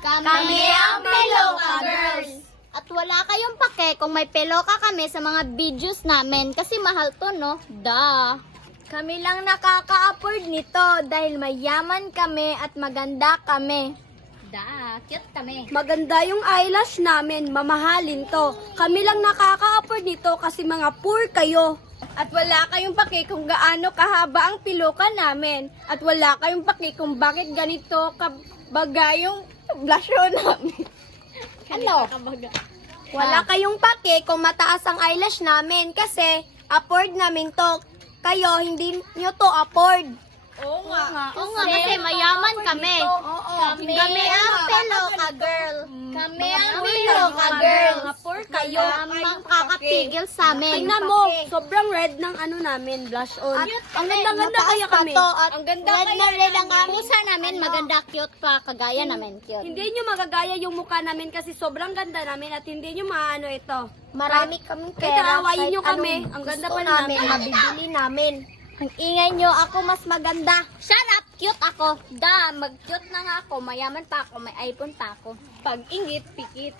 Kami ang Peloka Girls. At wala kayong pake kung may peloka kami sa mga videos namin kasi mahal to, no? Duh. Kami lang nakaka-afford nito dahil mayaman kami at maganda kami. Cute kami. Maganda yung eyelash namin, mamahalin to. Kami lang nakaka-afford nito kasi mga poor kayo. At wala kayong paki kung gaano kahaba ang piloka namin. At wala kayong paki kung bakit ganito kabaga yung blusher namin. Ano? Wala kayong paki kung mataas ang eyelash namin kasi afford namin to. Kayo, hindi nyo to afford. Oo nga, kasi mayaman kami. Kami ang Peloka Girl. Kami ang Peloka Girl. Poor kayo. Makakapigil sa amin. Tingnan mo, sobrang red ng ano namin, blush on. Ang ganda-ganda kaya kami. Ang ganda Red na kaya red ang pusa namin. Maganda, cute pa. Kagaya namin, cute. Hindi nyo magagaya yung mukha namin kasi sobrang ganda namin at hindi nyo maano ito. Marami kaming Kaya pera. awayin nyo kahit kami. anong Ang ganda gusto pa namin. mabibili namin. Ang ingay nyo, ako mas maganda. Shut up! Cute ako. Mag-cute na nga ako. Mayaman pa ako. May iPhone pa ako. Pag ingit, pikit.